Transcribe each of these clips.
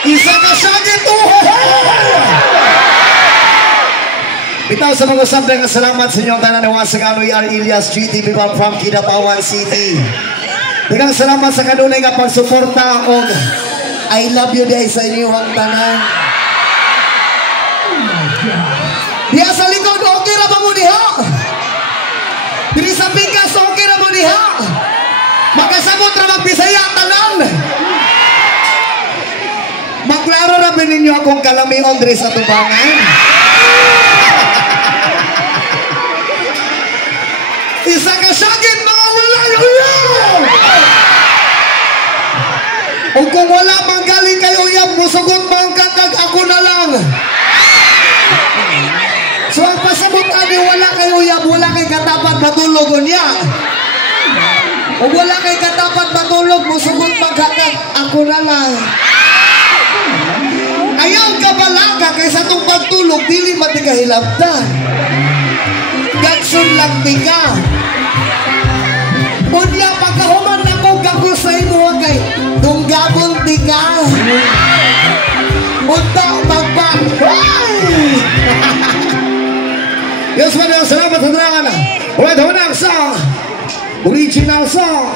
Isa ka sagit bitaw sa mga usap nga salamat sa inyong tanan na sa Kanoy R. Ilyas GTV from Kidapawan City. Daghang salamat sa kanunay nga pagsuporta og I love you day sa inyong tanan. Diya sa likod okay ra ba mo diha? Diri sa Pikas okay ra mo diha? Makasagot ra magpisaya tanan. Maklaro ra ba ninyo akong kalamion diri sa tubangan? Isa ka sagit mga wala uyab. O kung wala mang galing kay uyab, musugot mang kakag ako na lang. So ang pasabot ani wala kay uyab, wala kay katapat matulog niya. O wala kay katapat matulog, musugot mang kakag ako na lang. Ayaw ka balaga kaysa itong pagtulog, dili matigahilabtan. Gagsun lang tika. Unya pagkahuman ako gagos sa imo kay tunggabon tika. Unta magbang. Yes, man, salamat sa tanan. Unang song. Original song.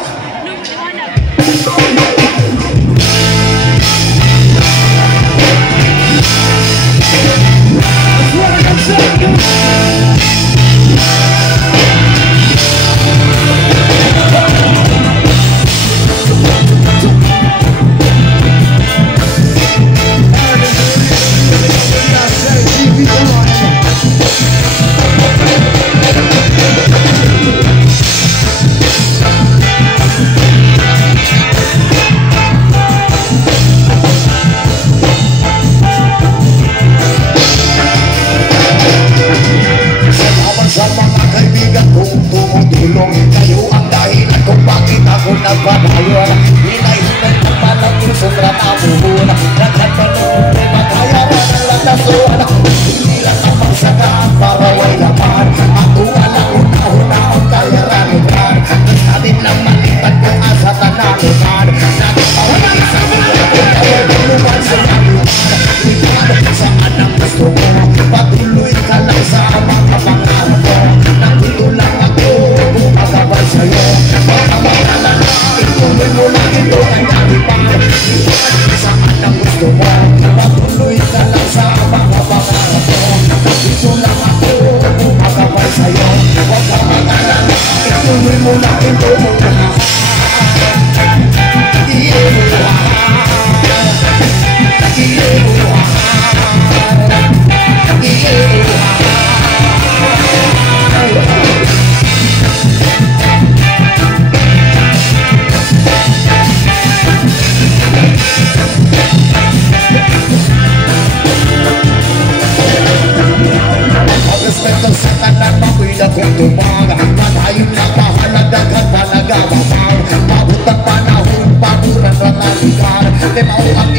Mabutang panahon, paguran na talikan.